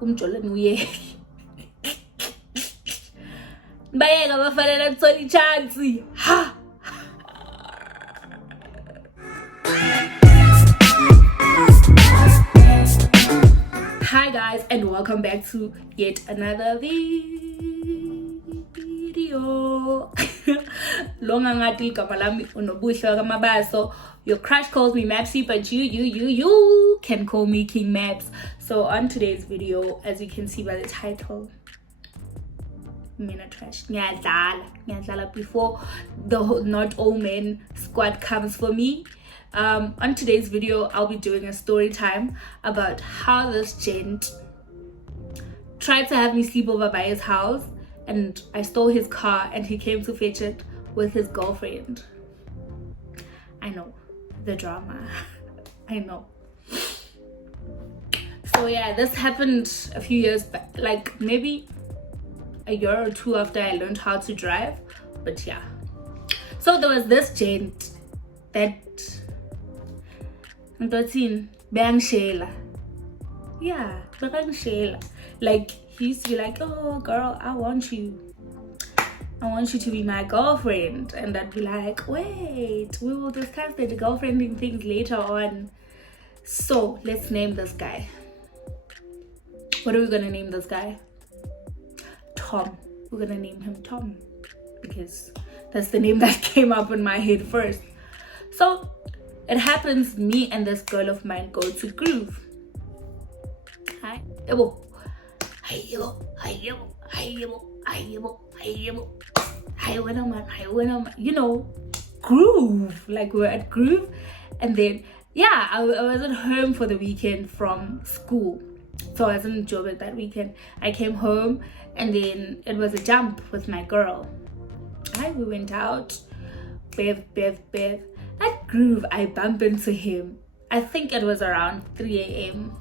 umjolweni uyeke. Bayeka bafanele kuthola i-chance. Ha. Hi guys, and welcome back to yet another video. Longa ngathi igama lami unobuhle kamabaso. Your crush calls me Mapsy, but you can call me KingMabs. So on today's video, as you can see by the title, Mina Trash ngiyadlala before the Not All Men squad comes for me. On today's video, I'll be doing a story time about how this gent tried to have me sleep over by his house, and I stole his car and he came to fetch it with his girlfriend. I know, the drama. I know. So yeah, this happened a few years back, like maybe a year or two after I learned how to drive. But yeah, so there was this gent that like he used to be like, oh girl, I want you to be my girlfriend, and I'd be like, wait, we will discuss the girlfriending things later on. So let's name this guy. What are we gonna name this guy? Tom. We're gonna name him Tom because that's the name that came up in my head first. So it happens me and this girl of mine go to Groove. Hi, you know, Groove. Like we're at Groove, and then yeah, I was at home for the weekend from school, so I wasn't in Joburg that weekend. I came home, and then it was a jump with my girl. We went out, bev. At Groove, I bump into him. I think it was around 3 a.m.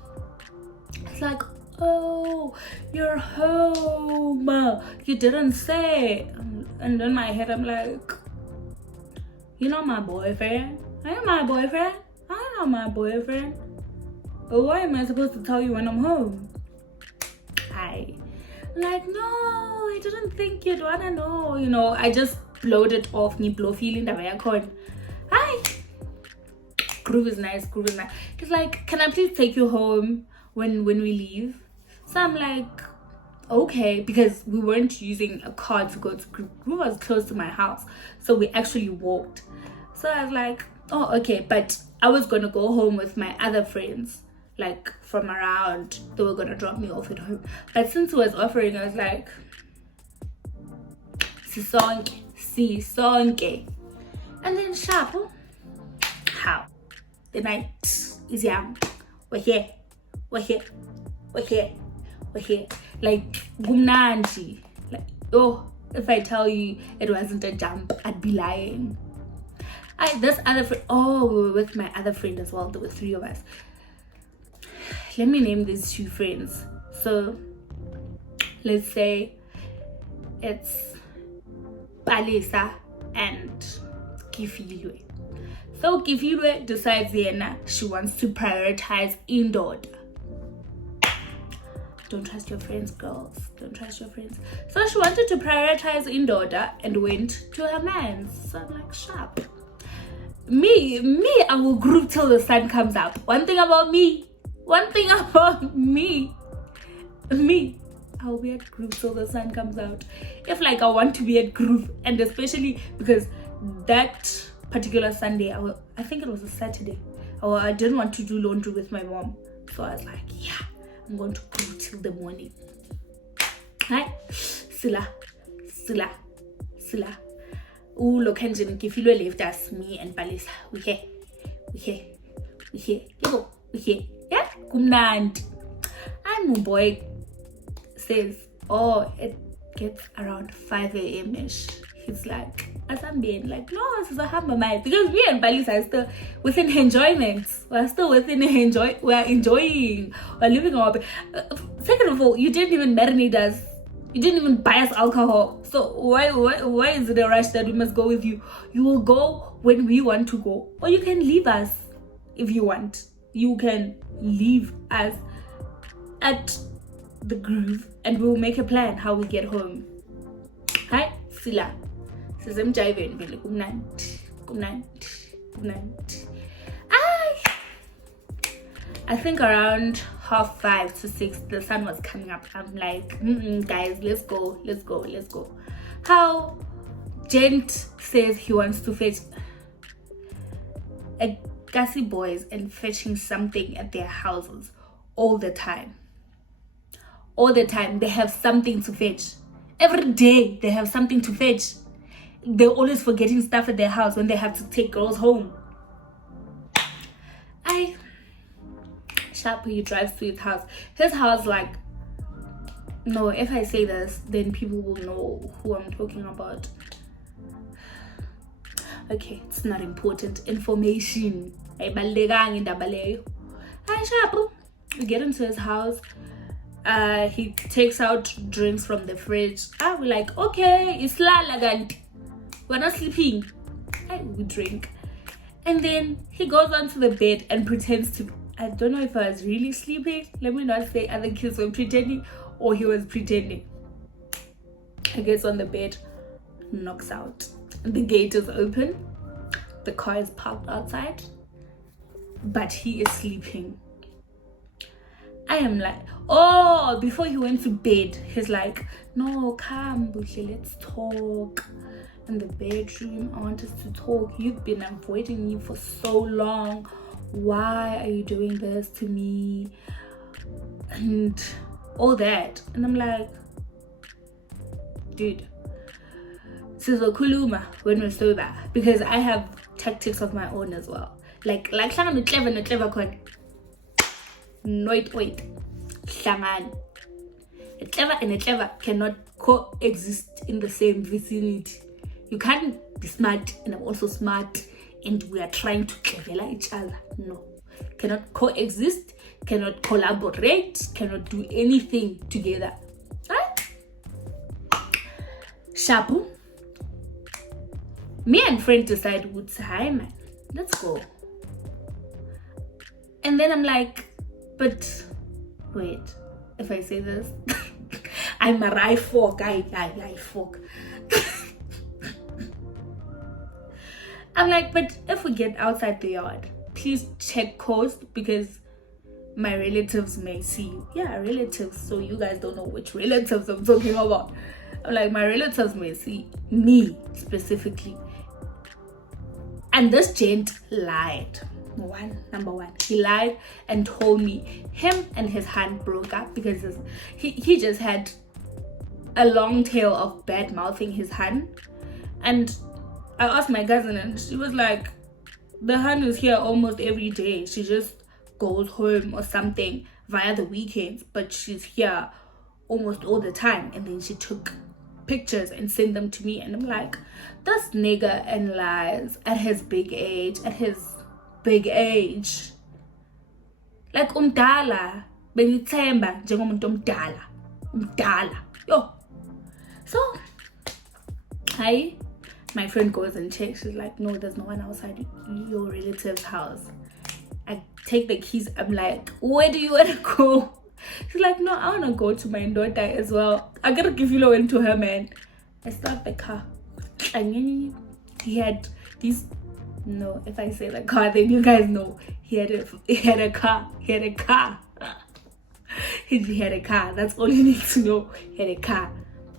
It's like, oh, you're home. You didn't say. And in my head, I'm like, you're not my boyfriend. I am my boyfriend. I'm not my boyfriend. But why am I supposed to tell you when I'm home? I'm like, no, I didn't think you'd wanna know. You know, I just blowed it off. Ni blow feeling that way I called. Hi. Groove is nice. He's like, can I please take you home when we leave? So I'm like, okay, because we weren't using a car to go to Groove. Groove was close to my house, so we actually walked. So I was like, oh, okay, but I was gonna go home with my other friends, like from around. They were gonna drop me off at home, but since he was offering, I was like, sisonke. And then sharp, how? The night is young. We're here. Like gumnanji. Like, oh, if I tell you it wasn't a jump, I'd be lying. This other friend, we were with my other friend as well. There were 3 of us. Let me name these 2 friends. So let's say it's Palisa and Kifilwe. So Kifilwe decides she wants to prioritize indoor. Don't trust your friends, girls. Don't trust your friends. So she wanted to prioritize indoor and went to her man's. So I'm like, sharp. Me, I will group till the sun comes up. One thing about me, I'll be at Groove till the sun comes out. If like I want to be at Groove, and especially because that particular Sunday, I think it was a Saturday, I didn't want to do laundry with my mom. So I was like, yeah, I'm going to Groove till the morning. Hi, Sila. Look, if you left us, me and Palisa, we here. Yeah, kumnandi. And my boy says, oh, it gets around 5 a.m. ish. He's like, as I'm being like, no, this is a hammer mind. Because me and Palisa are still within enjoyment. We're enjoying. We're living our second of all, you didn't even marinate us. You didn't even buy us alcohol. So why is it a rush that we must go with you? You will go when we want to go. Or you can leave us if you want. You can leave us at the groove and we'll make a plan how we get home. Hi, Sila. Sizemjayiveni vele kumnandi. I think around 5:30 to 6 the sun was coming up. I'm like, guys, let's go. How Gent says he wants to fetch a Gussie boys and fetching something at their houses all the time. They have something to fetch. Every day they have something to fetch. They're always forgetting stuff at their house when they have to take girls home. Sharp, he drives to his house. His house, like, no, if I say this, then people will know who I'm talking about. Okay, it's not important information. Hi, Sharp. We get into his house. He takes out drinks from the fridge. We're like, okay, it's lagant. We're not sleeping. We drink. And then he goes onto the bed and pretends to, I don't know if I was really sleeping. Let me not say other kids were pretending or he was pretending. He gets on the bed, knocks out. The gate is open. The car is parked outside. But he is sleeping. I am like, before he went to bed, he's like, no, come, Bushy, let's talk. In the bedroom, I want us to talk. You've been avoiding me for so long. Why are you doing this to me? And all that. And I'm like, dude, sizokhuluma when we're sober, because I have tactics of my own as well. Like no clever con. Wait. Hlangan. A clever and a clever cannot coexist in the same vicinity. You can't be smart and I'm also smart and we are trying to clever each other. No. Cannot coexist, cannot collaborate, cannot do anything together. Right? Shabu. Me and friend decide, hi man, let's go. And then I'm like, but wait, if I say this, I'm a rye fork. I fork. I'm like, but if we get outside the yard, please check coast because my relatives may see you. Yeah, relatives. So you guys don't know which relatives I'm talking about. I'm like, my relatives may see me specifically. And this gent lied. Number one, he lied and told me him and his hand broke up because he just had a long tail of bad mouthing his hand. And I asked my cousin and she was like, the hand is here almost every day. She just goes home or something via the weekends, but she's here almost all the time. And then she took pictures and sent them to me. And I'm like, this nigga and lies at his big age. Like umdala bengithemba njengomuntu umdala yo. So my friend goes and checks. She's like, no, there's no one outside your relative's house. I take the keys. I'm like, where do you want to go? She's like, no, I want to go to my daughter as well. I gotta give you in to her, man. I start the car. And he had these. No, if I say the car, then you guys know he had a car. He had a car. That's all you need to know. He had a car.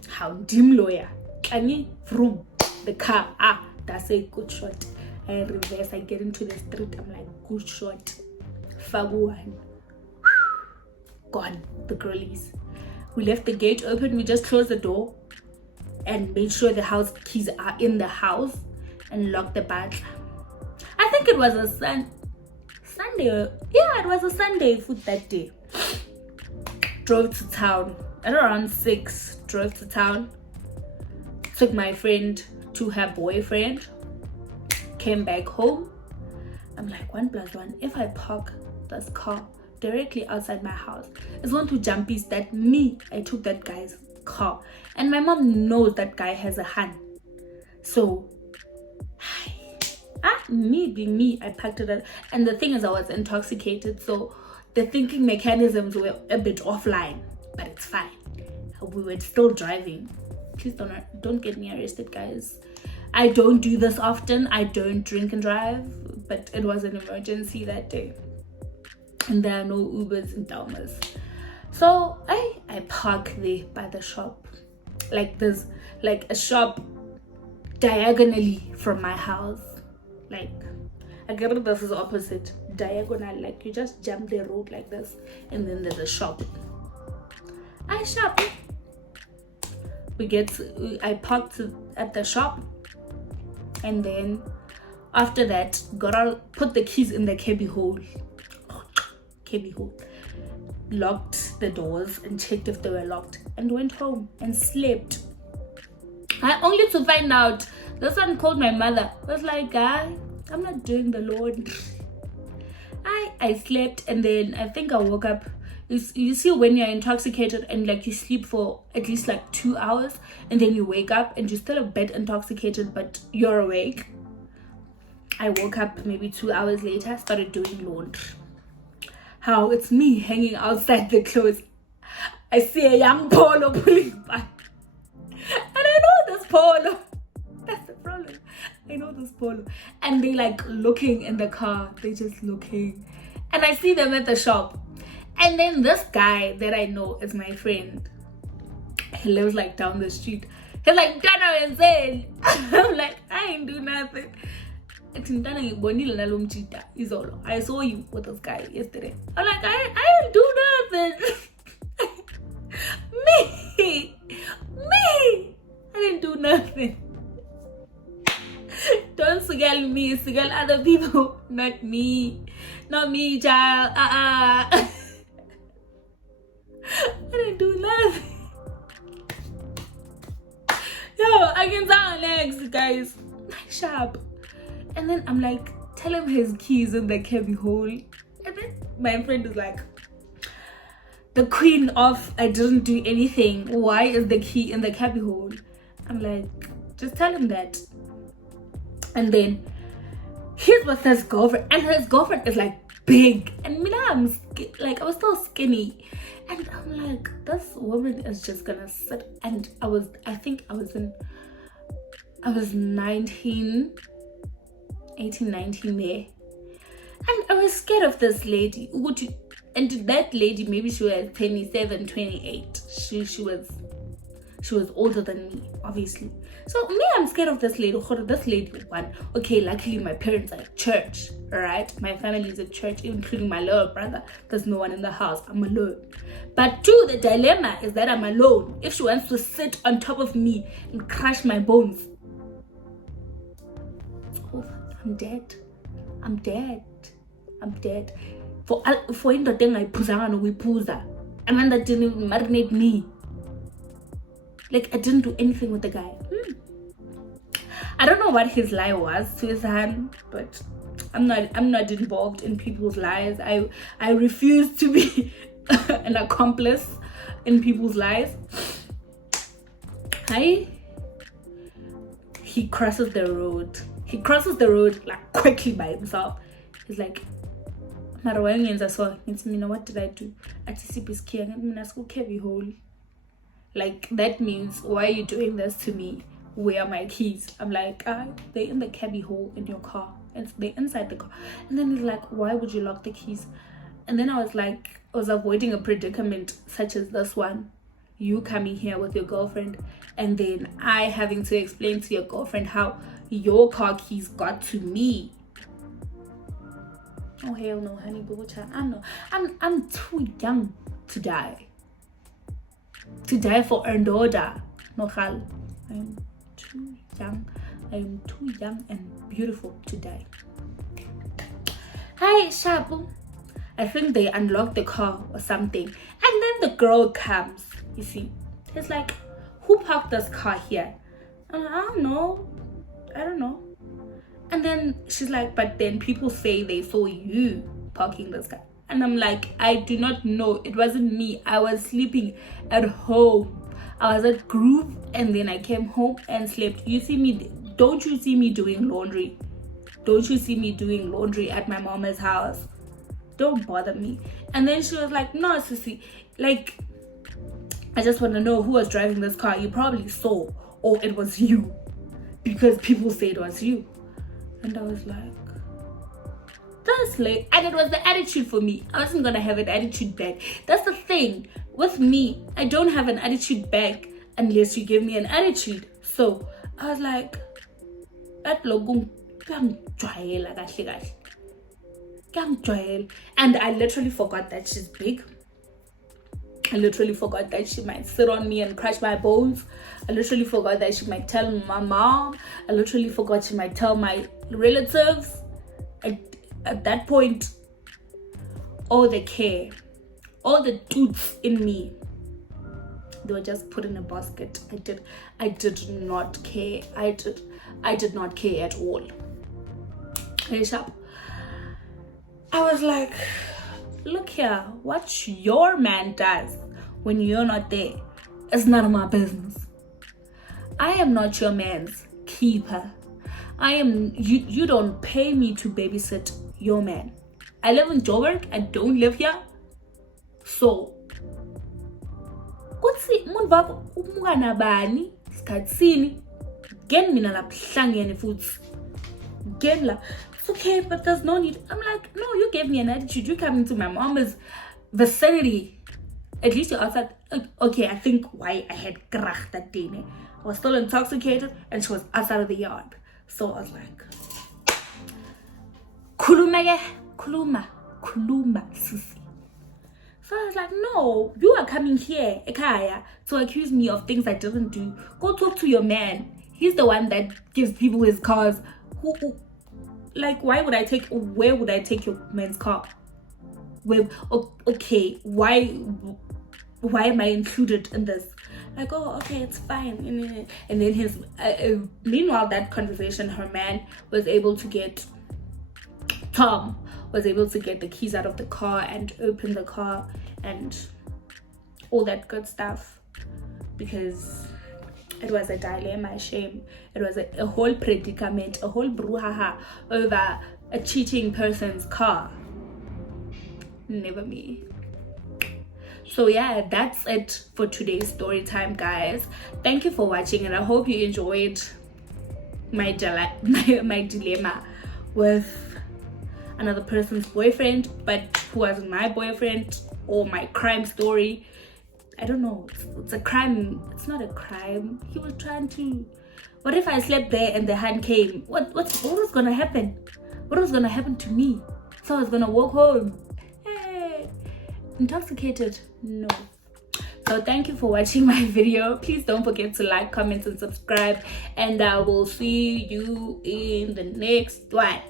How dim lawyer. Kani vroom. The car. That's a good shot. I reverse. I get into the street. I'm like, good shot. Faguan. Gone. The girlies. We left the gate open. We just closed the door and made sure the house keys are in the house and locked the butler. I think it was a Sunday. Yeah, it was a Sunday food that day. Drove to town at around 6. Drove to town. Took my friend to her boyfriend. Came back home. I'm like, 1 + 1. If I park this car directly outside my house, it's going to jumpies that I took that guy's car. And my mom knows that guy has a hand. So me being me, I packed it up. And the thing is, I was intoxicated, so the thinking mechanisms were a bit offline. but it's fine. We were still driving. Please don't get me arrested, guys. I don't do this often. I don't drink and drive, but it was an emergency that day, and there are no Ubers in Dalmas. So I park there by the shop. Like there's like a shop diagonally from my house. Like I get it, this is opposite. Diagonal, like you just jump the road like this, and then there's a shop. I shop. I parked at the shop, and then after that put the keys in the cabby hole, locked the doors and checked if they were locked, and went home and slept. I only to find out this one called my mother. Was like, I'm not doing the laundry. I slept, and then I think I woke up. You see when you're intoxicated and like you sleep for at least like 2 hours, and then you wake up and you're still a bit intoxicated but you're awake. I woke up maybe 2 hours later, started doing laundry. How it's me hanging outside the clothes. I see a young polo pulling back, and I know this polo. That's the problem. I know this polo, and they like looking in the car. They just looking, and I see them at the shop. And then this guy that I know is my friend. He lives like down the street. He's like, Dana insane. I'm like, I ain't do nothing. I saw you with this guy yesterday. I'm like, I ain't do nothing. Me. I didn't do nothing. Don't signal me, signal other people, not me. Not me, child. I didn't do nothing. Yo, I can sound legs, guys. Sharp. And then I'm like, tell him his keys in the cabby hole. And then my friend is like, the queen of I didn't do anything. Why is the key in the cabby hole? I'm like, just tell him that. And then he's with his girlfriend, and his girlfriend is like big, and me, I was still skinny. And I'm like, this woman is just gonna sit. And I was 19 there. And I was scared of this lady. And that lady, maybe she was 27, 28. She was older than me, obviously. So me, I'm scared of this lady. This lady, one. Okay, luckily my parents are at church, alright? My family is at church, including my little brother. There's no one in the house. I'm alone. But two, the dilemma is that I'm alone. If she wants to sit on top of me and crush my bones, it's over. I'm dead. For in the thing I puza, and then that didn't even marinate me. Like I didn't do anything with the guy. I don't know what his lie was to his hand, but I'm not involved in people's lies. I refuse to be an accomplice in people's lies. He crosses the road. He crosses the road like quickly by himself. He's like, what did I do? Like that means, why are you doing this to me? Where are my keys? I'm like, they're in the cabby hole in your car. They're inside the car. And then he's like, why would you lock the keys? And then I was like, I was avoiding a predicament such as this one. You coming here with your girlfriend, and then I having to explain to your girlfriend how your car keys got to me. Oh hell no, honey boo child. I'm too young to die. To die for earned order. No hal. I'm too young. I'm too young and beautiful to die. Hi, Shabu. I think they unlocked the car or something. And then the girl comes. You see, it's like, who parked this car here? I'm like, I don't know. And then she's like, but then people say they saw you parking this car. And I'm like, I do not know. It wasn't me. I was sleeping at home. I was at Groove, and then I came home and slept. Don't you see me doing laundry? Don't you see me doing laundry at my mama's house? Don't bother me. And then she was like, no, Sissy, like, I just want to know who was driving this car. You probably saw, or it was you, because people say it was you. And I was like, that's late. And it was the attitude for me. I wasn't gonna have an attitude back. That's the thing with me. I don't have an attitude back unless you give me an attitude. So I was like, that logo, and I literally forgot that she's big. I literally forgot that she might sit on me and crush my bones. I literally forgot that she might tell my mom. I literally forgot she might tell my relatives. At that point, all the care, all the toots in me, they were just put in a basket. I did not care. I did not care at all. I was like, look here, what your man does when you're not there is none of my business. I am not your man's keeper. You don't pay me to babysit your man. I live in Joburg. I don't live here. So kutsi umuntu wakho umuka nabani sikhatsini gen mina la hlangene futhi gen la. It's okay, but there's no need. I'm like, no, you gave me an attitude. You come into my mom's vicinity. At least you're outside. Okay, I think why I had krach that day. I was still intoxicated and she was outside of the yard. So I was like, kuluma sisi. So I was like, no, you are coming here, Ekaya, to accuse me of things I didn't do. Go talk to your man. He's the one that gives people his cars. Like, where would I take your man's car? Okay, why am I included in this? Like, oh, okay, it's fine. And then meanwhile, that conversation, her man was able to get, Tom was able to get the keys out of the car and open the car and all that good stuff, because it was a dilemma, a shame. It was a whole predicament, a whole brouhaha over a cheating person's car. Never me. So yeah, that's it for today's story time, guys. Thank you for watching, and I hope you enjoyed my dilemma with another person's boyfriend, but who wasn't my boyfriend, or my crime story. I don't know. It's a crime. It's not a crime. He was trying to. What if I slept there and the hand came? What was gonna happen? What was gonna happen to me? So I was gonna walk home. Hey, intoxicated? No. So thank you for watching my video. Please don't forget to like, comment, and subscribe. And I will see you in the next one.